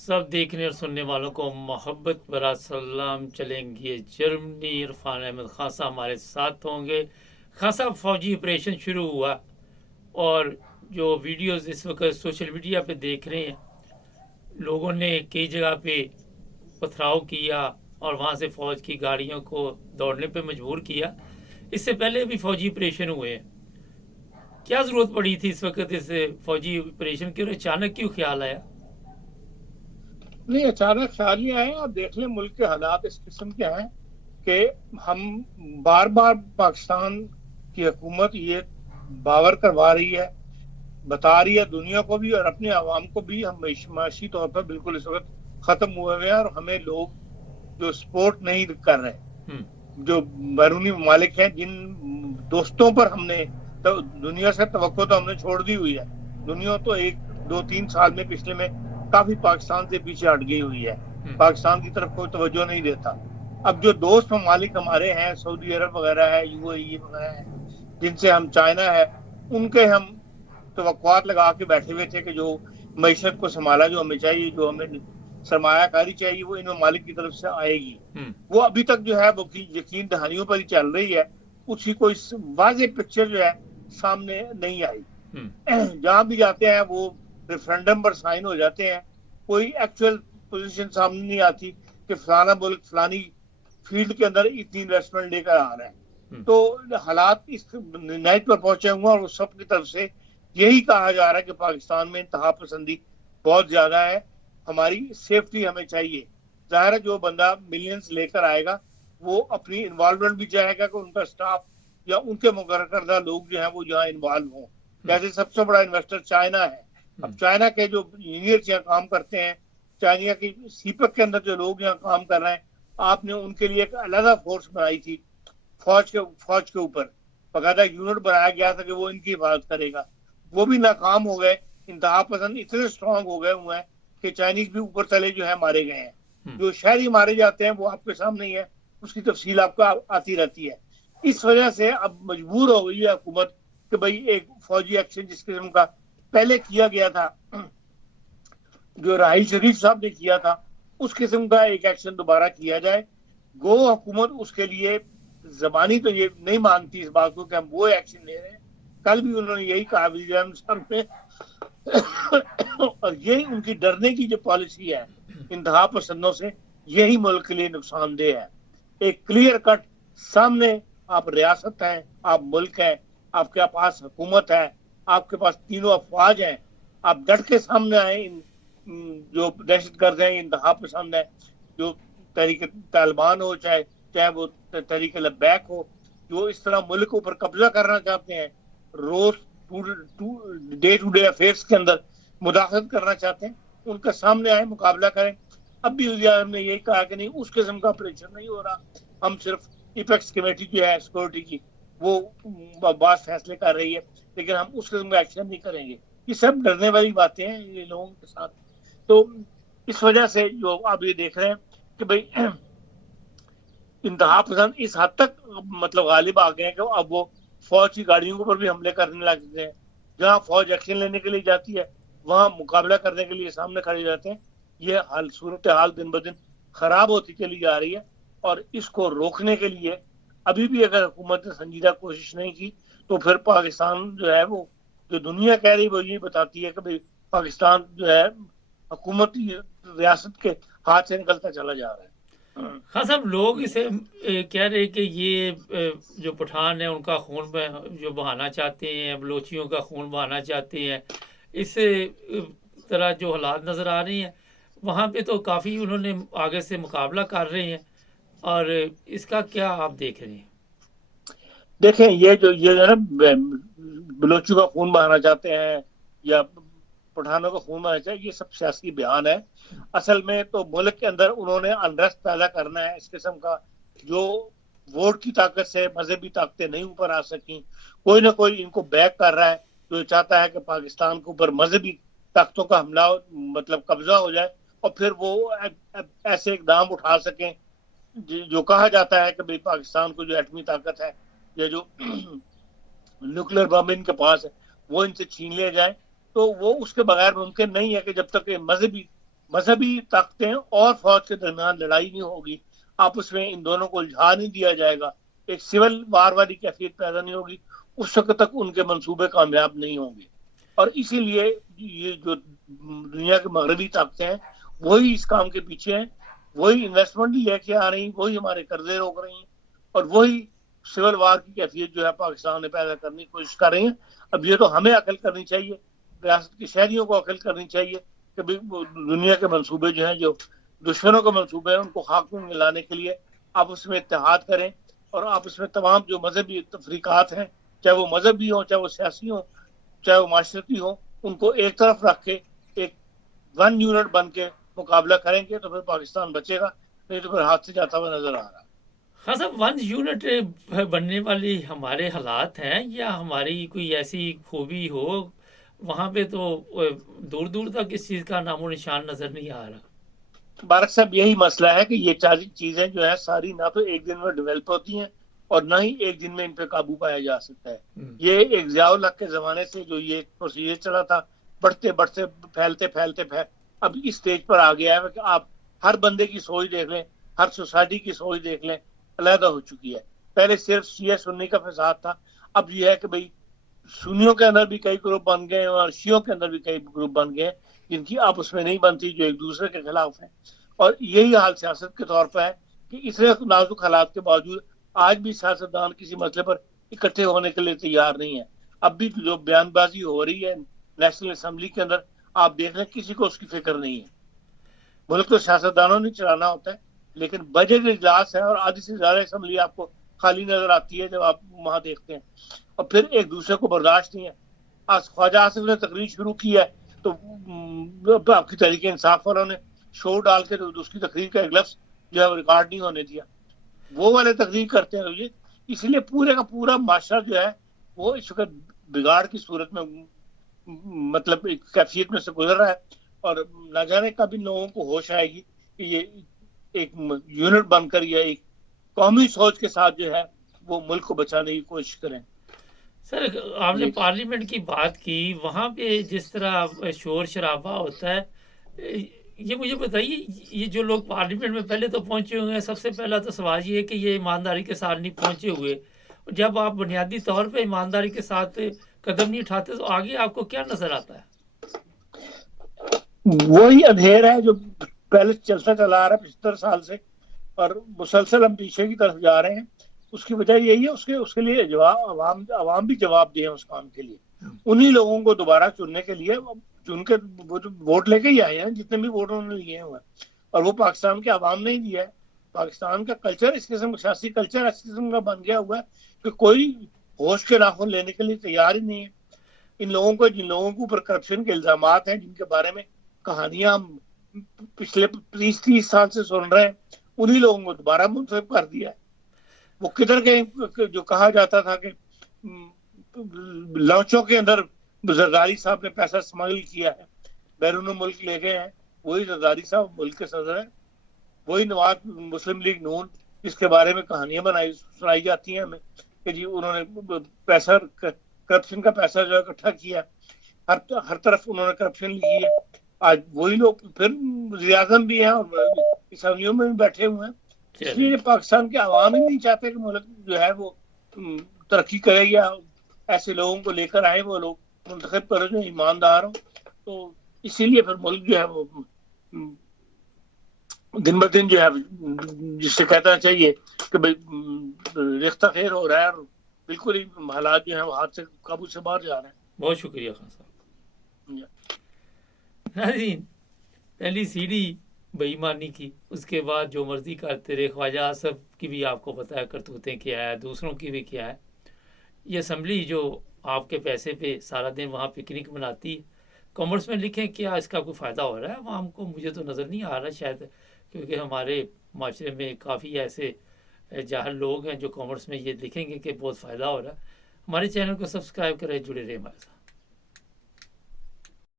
सब देखने और सुनने वालों को मोहब्बत भरा सलाम। चलेंगे जर्मनी। इरफान अहमद खान साहब हमारे साथ होंगे। खान साहब, फौजी ऑपरेशन शुरू हुआ और जो वीडियोस इस वक्त सोशल मीडिया पे देख रहे हैं, लोगों ने कई जगह पे पथराव किया और वहां से फौज की गाड़ियों को दौड़ने पे मजबूर किया। इससे पहले भी फौजी ऑपरेशन हुए हैं। क्या जरूरत पड़ी थी इस वक्त इस फौजी ऑपरेशन की और अचानक क्यों ख्याल आया? नहीं, अचानक ख्याल नहीं आए। आप देख लें मुल्क के हालात इस किस्म के हैं कि हम बार बार पाकिस्तान की हुकूमत ये बावर करवा रही है, बता रही है दुनिया को भी और अपने आवाम को भी, हम माशी तौर पर बिल्कुल इस वक्त खत्म हुए हुए हैं और हमें लोग जो सपोर्ट नहीं कर रहे, जो बैरूनी ममालिक हैं, जिन दोस्तों पर हमने तो दुनिया से तवक्को तो हमने छोड़ दी हुई है। दुनिया तो 1 2 3 साल में पिछले में काफी पाकिस्तान से पीछे हट गई हुई है, पाकिस्तान की तरफ कोई तवज्जो नहीं देता। अब जो दोस्त ममालिक हमारे हैं, सऊदी अरब वगैरह है, यूएई वगैरह है, जिनसे हम, चाइना है, उनके हम तवक्कुआत लगा के बैठे हुए थे कि जो मईशत को संभाला, जो हमें चाहिए, जो हमें सरमायाकारी चाहिए, वो इन ममालिक की तरफ से आएगी। वो अभी तक जो है वो यकीन दहानियों पर ही चल रही है। उसकी कोई वाज़ेह पिक्चर जो है सामने नहीं आई। जहां भी जाते हैं वो रेफरेंडम पर साइन हो जाते हैं, कोई एक्चुअल पोजीशन सामने नहीं आती कि फलाना मुल्क फलानी फील्ड के अंदर इतनी इन्वेस्टमेंट लेकर आ रहा है। तो हालात इस नाइट पर पहुंचे हुए और सब की तरफ से यही कहा जा रहा है कि पाकिस्तान में इंतहा पसंदी बहुत ज्यादा है, हमारी सेफ्टी हमें चाहिए। जाहिर है जो बंदा मिलियंस लेकर आएगा वो अपनी इन्वॉल्वमेंट भी चाहेगा कि उनका स्टाफ या उनके मुकर्रर करदा लोग जो है वो यहाँ इन्वॉल्व हों। जैसे सबसे बड़ा इन्वेस्टर चाइना है। अब चाइना के जो इंजीनियर यहाँ काम करते हैं, चाइना की सीपक के अंदर जो लोग यहाँ काम कर रहे हैं, आपने उनके लिए एक अलग फोर्स बनाई थी फौज के ऊपर, बकायदा यूनिट बनाया गया था कि वो इनकी हिफाजत करेगा। वो भी नाकाम हो गए। इंतहा पसंद इतने स्ट्रांग हो गए हुए हैं कि चाइनीज भी ऊपर तले जो है मारे गए हैं। जो शहरी मारे जाते हैं वो आपके सामने ही है, उसकी तफसील आपको आती रहती है। इस वजह से अब मजबूर हो गई है हुकूमत कि भाई एक फौजी एक्शन जिस किस्म का पहले किया गया था, जो राहिल शरीफ साहब ने किया था, उस किस्म का एक एक्शन दोबारा किया जाए। गो हुकूमत उसके लिए जबानी तो ये नहीं मानती इस बात को कि हम वो एक्शन ले रहे हैं। कल भी उन्होंने यही कहा वज़ीर-ए-आज़म साहब ने और यही उनकी डरने की जो पॉलिसी है इंतहा पसंदों से, यही मुल्क के लिए नुकसानदेह है। एक क्लियर कट सामने, आप रियासत हैं, आप मुल्क हैं, आपके पास हुकूमत है, आपके पास तीनों अफवाज हैं, आप डट के सामने आए। जो दहशतगर्द हैं, इंतहा पसंद है, जो तहरीक तालिबान हो, चाहे वो तहरीक लब्बैक हो, जो इस तरह मुल्क के ऊपर कब्जा करना चाहते हैं, रोज डे टू डे अफेयर्स के अंदर मुदाखलत करना चाहते हैं, उनका सामने आए, मुकाबला करें। अब भी हमने यही कहा कि नहीं, उस किस्म का ऑपरेशन नहीं हो रहा। हम सिर्फ इपेक्स कमेटी जो है सिक्योरिटी की, वो बात फैसले कर रही है, लेकिन हम उस किस्म का एक्शन नहीं करेंगे। ये सब डरने वाली बातें हैं ये लोगों के साथ। तो इस वजह से जो आप ये देख रहे हैं कि भाई इंतहा पसंद इस हद तक मतलब गालिब आ गए हैं कि अब वो फौज की गाड़ियों पर भी हमले करने लग गए हैं। जहां फौज एक्शन लेने के लिए जाती है वहां मुकाबला करने के लिए सामने खड़े जाते हैं। ये सूरत हाल दिन ब दिन खराब होती चली जा रही है और इसको रोकने के लिए अभी भी अगर हुकूमत ने संजीदा कोशिश नहीं की तो फिर पाकिस्तान जो है वो, जो दुनिया कह रही वो यही बताती है कि भाई पाकिस्तान जो है हुकूमत रियासत के हाथ से निकलता चला जा रहा है। हाँ साहब, लोग इसे कह रहे कि ये जो पठान है उनका खून जो बहाना चाहते हैं, बलोचियों का खून बहाना चाहते हैं। इस तरह जो हालात नज़र आ रही हैं वहाँ पे तो काफ़ी उन्होंने आगे से मुकाबला कर रहे हैं, और इसका क्या आप देख रहे हैं? देखें, ये ना बलोचों का खून बहाना चाहते हैं या पठानों का खून बहाना चाहते हैं, ये सब सियासी बयान है। असल में तो मुल्क के अंदर उन्होंने अनरेस्ट पैदा करना है इस किस्म का, जो वोट की ताकत से मजहबी ताकतें नहीं ऊपर आ सकी। कोई ना कोई इनको बैक कर रहा है जो चाहता है कि पाकिस्तान के ऊपर मजहबी ताकतों का हमला मतलब कब्जा हो जाए और फिर वो ऐसे इकदाम उठा सकें जो कहा जाता है कि भाई पाकिस्तान को जो एटमी ताकत है या जो न्यूक्लियर बम इनके पास है वो इनसे छीन लिया जाए। तो वो उसके बगैर मुमकिन नहीं है कि जब तक मजहबी مذہبی طاقتیں اور فوج کے درمیان لڑائی نہیں ہوگی، آپس میں ان دونوں کو الجھا نہیں دیا جائے گا، ایک سول وار والی کیفیت پیدا نہیں ہوگی، اس وقت تک ان کے منصوبے کامیاب نہیں ہوں گے۔ اور اسی لیے یہ جو دنیا کے مغربی طاقتیں ہیں وہی اس کام کے پیچھے ہیں، وہی انویسٹمنٹ لے کے آ رہی ہیں، وہی ہمارے قرضے روک رہی ہیں، اور وہی سول وار کی کیفیت جو ہے پاکستان میں پیدا کرنے کی کوشش کر رہی ہیں۔ اب یہ تو ہمیں عقل کرنی چاہیے، ریاست کے شہریوں کو عقل کرنی چاہیے کہ دنیا کے منصوبے جو ہیں، جو دشمنوں کے منصوبے ہیں، ان کو خاک میں ملانے کے لیے آپس میں اتحاد کریں، اور آپس میں تمام جو مذہبی تفریقات ہیں، چاہے وہ مذہبی ہوں، چاہے وہ سیاسی ہوں، چاہے وہ معاشرتی ہوں، ان کو ایک طرف رکھ کے ایک ون یونٹ بن کے مقابلہ کریں گے تو پھر پاکستان بچے گا، نہیں تو پھر ہاتھ سے جاتا ہوا نظر آ رہا ہے۔ ہاں صاحب، ون یونٹ بننے والی ہمارے حالات ہیں یا ہماری کوئی ایسی خوبی ہو؟ وہاں پہ تو دور دور تک اس چیز کا نام و نشان نظر نہیں آ رہا۔ بارک صاحب، یہی مسئلہ ہے کہ یہ چیزیں جو ہے ساری نہ تو ایک دن میں ڈیولپ ہوتی ہیں اور نہ ہی ایک دن میں ان پہ قابو پایا جا سکتا ہے۔ یہ ایک ضیاء الحق کے زمانے سے جو یہ پروسیجر چلا تھا، بڑھتے بڑھتے پھیلتے اب اس سٹیج پر آ گیا ہے کہ آپ ہر بندے کی سوچ دیکھ لیں، ہر سوسائٹی کی سوچ دیکھ لیں، علیحدہ ہو چکی ہے۔ پہلے صرف شیعہ سنی کا فساد تھا، اب یہ ہے کہ بھئی سنیوں کے اندر بھی کئی گروپ بن گئے ہیں اور شیعوں کے اندر بھی کئی گروپ بن گئے ہیں جن کی آپس میں نہیں بنتی، جو ایک دوسرے کے خلاف ہیں۔ اور یہی حال سیاست کے طور پر ہے کہ اتنے نازک حالات کے باوجود آج بھی سیاستدان کسی مسئلے پر اکٹھے ہونے کے لیے تیار نہیں ہے۔ اب بھی جو بیان بازی ہو رہی ہے نیشنل اسمبلی کے اندر، آپ دیکھ لیں کسی کو اس کی فکر نہیں ہے۔ ملک تو سیاستدانوں نے چلانا ہوتا ہے، لیکن بجٹ اجلاس ہے اور آدھی سے زیادہ اسمبلی آپ کو خالی نظر آتی ہے جب آپ وہاں دیکھتے ہیں، اور پھر ایک دوسرے کو برداشت نہیں ہے۔ آج خواجہ آصف نے تقریر شروع کی ہے تو آپ کی تحریک انصاف والوں نے شور ڈال کے اس کی تقریر کا ایک لفظ جو ہے ریکارڈ نہیں ہونے دیا۔ وہ والے تقریر کرتے ہیں یہ، اس لیے پورے کا پورا معاشرہ جو ہے وہ اس وقت بگاڑ کی صورت میں مطلب ایک کیفیت میں سے گزر رہا ہے، اور نہ جانے کبھی لوگوں کو ہوش آئے گی کہ یہ ایک یونٹ بن کر یا ایک قومی سوچ کے ساتھ جو ہے وہ ملک کو بچانے کی کوشش کریں۔ سر، آپ نے پارلیمنٹ کی بات کی، وہاں پہ جس طرح شور شرابہ ہوتا ہے، یہ مجھے بتائیے، یہ جو لوگ پارلیمنٹ میں پہلے تو پہنچے ہوئے ہیں، سب سے پہلا تو سوال یہ ہے کہ یہ ایمانداری کے ساتھ نہیں پہنچے ہوئے۔ جب آپ بنیادی طور پہ ایمانداری کے ساتھ قدم نہیں اٹھاتے تو آگے آپ کو کیا نظر آتا ہے؟ وہی اندھیر ہے جو پہلے چلتا چلا آ رہا ہے 75 سال سے، اور مسلسل ہم پیچھے کی طرف جا رہے ہیں۔ اس کی وجہ یہی ہے، اس کے لیے عوام بھی جواب دے اس کام کے لیے۔ انہی لوگوں کو دوبارہ چننے کے لیے چن کے ووٹ لے کے ہی آئے ہیں، جتنے بھی ووٹ انہوں نے لیے ہوئے ہیں، اور وہ پاکستان کے عوام نے ہی دیا ہے۔ پاکستان کا کلچر اس قسم کا، سیاسی کلچر اس قسم کا بن گیا ہوا ہے کہ کوئی ہوش کے ناخن لینے کے لیے تیار ہی نہیں ہے۔ ان لوگوں کو، جن لوگوں کے اوپر کرپشن کے الزامات ہیں، جن کے بارے میں کہانیاں ہم پچھلے 30 سال سے سن رہے ہیں، انہی لوگوں کو دوبارہ منتخب کر دیا ہے۔ وہ کدھر گئے؟ جو کہا جاتا تھا کہ لانچوں کے اندر زرداری صاحب نے پیسہ اسمگل کیا ہے، بیرون ملک لے گئے ہیں، وہی زرداری صاحب ملک کے صدر ہیں۔ وہی نواز مسلم لیگ نون، جس کے بارے میں کہانیاں سنائی جاتی ہیں ہمیں کہ جی انہوں نے پیسہ، کرپشن کا پیسہ جو ہے اکٹھا کیا، ہر طرف انہوں نے کرپشن لی ہے۔ آج وہی لوگ پھر وزیر اعظم بھی ہیں اور اسمبلیوں میں بھی بیٹھے ہوئے ہیں۔ اس لیے پاکستان کے عوام ہی نہیں چاہتے کہ ملک جو ہے وہ ترقی کرے، یا ایسے لوگوں کو لے کر آئے وہ لوگ منتخب کرے جو ایماندار ہوں۔ تو اسی لیے پھر ملک جو ہے وہ دن بدن جو ہے جس سے کہنا چاہیے کہ ریختہ خیر ہو رہا ہے، اور بالکل ہی حالات جو ہیں وہ ہاتھ سے قابو سے باہر جا رہے ہیں۔ بہت شکریہ خان صاحب۔ ناظرین، پہلی سیڑھی بے ایمانی کی، اس کے بعد جو مرضی کرتے رہے۔ خواجہ آصف کی بھی آپ کو پتہ ہے کرتوتیں کیا ہے، دوسروں کی بھی کیا ہے۔ یہ اسمبلی جو آپ کے پیسے پہ سارا دن وہاں پکنک مناتی، کامرس میں لکھیں کیا اس کا کوئی فائدہ ہو رہا ہے عوام کو؟ مجھے تو نظر نہیں آ رہا، شاید کیونکہ ہمارے معاشرے میں کافی ایسے جاہل لوگ ہیں جو کامرس میں یہ لکھیں گے کہ بہت فائدہ ہو رہا ہے۔ ہمارے چینل کو سبسکرائب کریں، جڑے رہیں ہمارے ساتھ۔